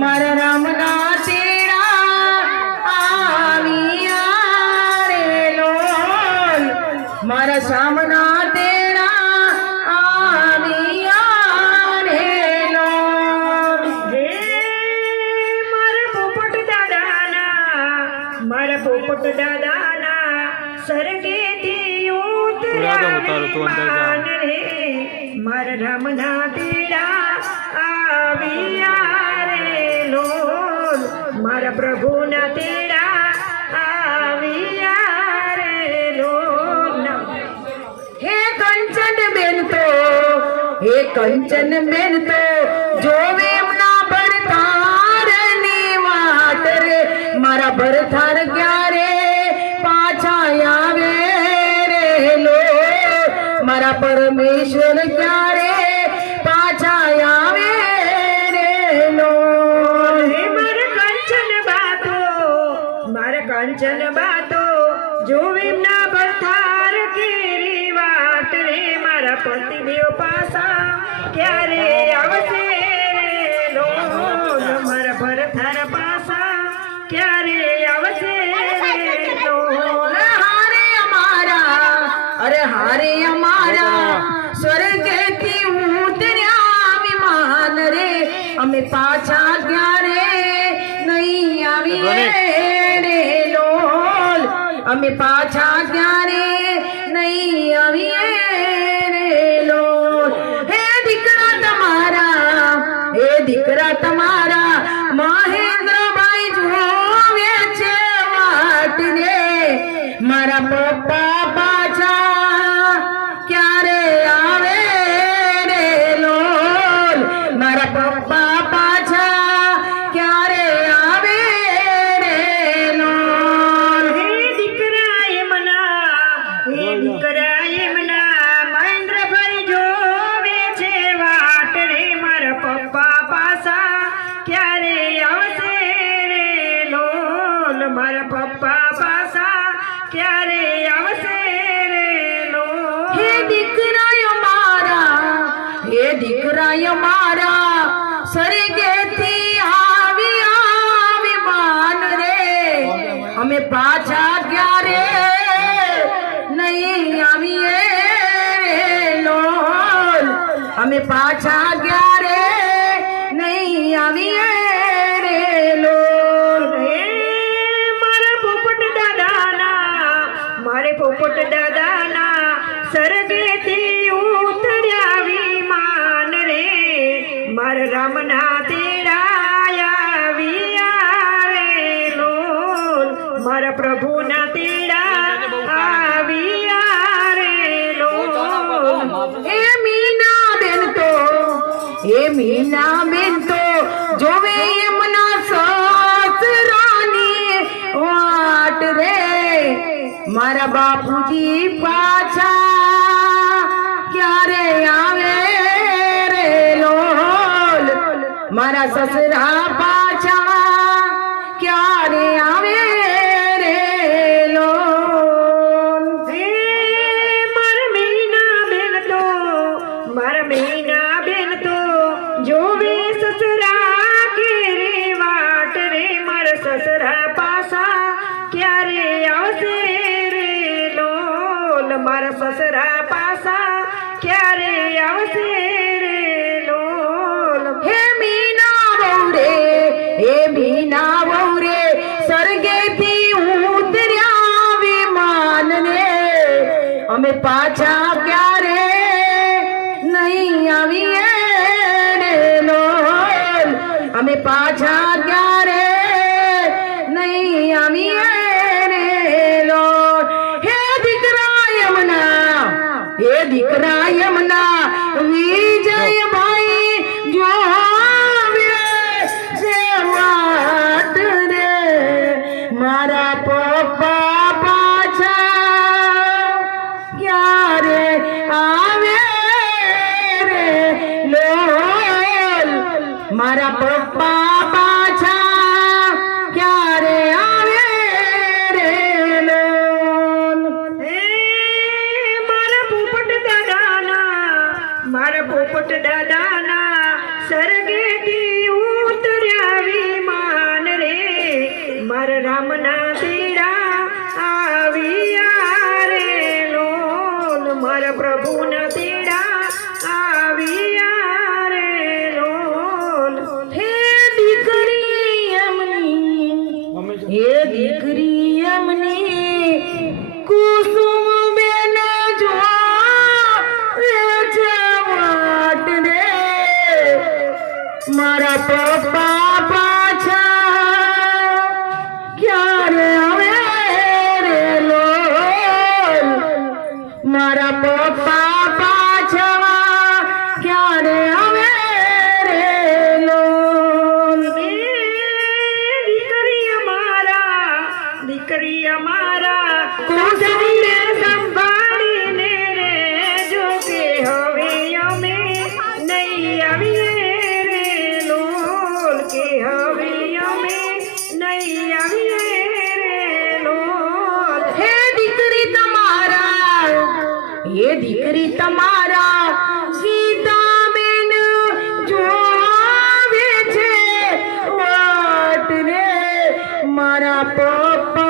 મારા રામના તેડા આવ્યા રે લોલ, મારા સામના તેડા આવ્યા રે લોલ. હે મારા પોપટ દાદાના સરગેથી ઉતર્યા રે મારા રામના તેડા આવ્યા રે લોલ, મારા પ્રભુના તેડા આવ્યા રે લોલ. હે કંચન બેન તો જોવે એમના ભરતારની વાટ રે, મારા ભરતાર ક્યારે પાછા આવે રે લોલ, મારા પરમેશ્વર ક્યારે પાછા આવે રે લોલ. હે મારા કંચન બાતો જોવે ના ભરતાર કેરી વાટ રે, મારા પતિદેવ પાસા ક્યારે આવશે રે લોલ, મારા ભરતાર પાસા ક્યારે આવશે રે લોલ. હારે અમારા સ્વર્ગથી ઉતર્યા વિમાન રે, અમે પાછા ક્યારે નહીં આવીએ રે લોલ, અમે પાછા ક્યારે નહીં આવીએ રે લોલ. હે દીકરા તમારા મહેન્દ્રભાઈ જોવે છે વાટ રે, મારા પપ્પા પાછા ક્યારે આવે રે લોલ, મારા પપ્પા પાછા ક્યારે આવે રે લોલ. હે દીકરા એમના મહેન્દ્રભાઈ જોવે છે વાટ રે, મારા પપ્પા પાસા ક્યારે આવશે રે લોલ, મારા પપ્પા પાસા ક્યારે આવશે રે લોલ. હે દીકરા અમારા સ્વર્ગેથી આવ્યા વિમાન રે, અમે પાછા ક્યારે નહીં આવીએ રે લોલ, અમે પાછા ક્યારે નહીં આવીએ રે લોલ. હે મારા પોપટ દાદાના સરગેથી ઉતર્યા વિમાન રે, મારા રામના તેડા આવ્યા રે લોલ, મારા પ્રભુના તેડા આવ્યા રે લોલ. હે મીના બેન તો જોવે એમના સસરાની વાટ રે, મારા બાપુજી પાછા ક્યારે આવે રે લોલ, મારા સસરા પાછા ક્યારે આવે રે લોલ. હે મારા મીના બેન તો જોવે સસરા કેરી વાટ રે, મારા સસરા પાસા ક્યારે આવશે રે લોલ, મારા સસરા પાસા ક્યારે આવશે રે લોલ. હે મીના વહુ રે સ્વર્ગેથી ઉતર્યા વિમાન રે, અમે પાછા ક્યારે નહીં આવીએ રે લોલ, અમે પાછા ક્યારે નહીં આવીએ રે લોલ. હે દીકરા યમના વિજયભાઈ જોવે છે વાટ રે, મારા પપ્પા પાછા ક્યારે આવે રે લોલ, મારા પપ્પા પાછા ક્યારે આવે રે લોલ. હે મારા પોપટ દાદાના સરગેથી ઉતર્યા અભિમાન રે મારા રામના તેડા આવ્યા રે લોલ મારા પ્રભુના તેડા આવ્યા રે લોલ હે દીકરી અમની હે દીકરી અમની કુસુમ બેન જો વાટ રે મારા પપ્પા પાછા ક્યારે આવે રે લોલ મારા પપ્પા પાછા ક્યારે આવે રે લોલ દીકરી અમારા કુસુમને સંભાળીને રે જો કે હવે અમે નહીં આવીએ રે લોલ કે હવે અમે નહીં આવીએ રે લોલ હે દીકરી તમારા સીતાબેન જોવે છે વાટ રે મારા પપ્પા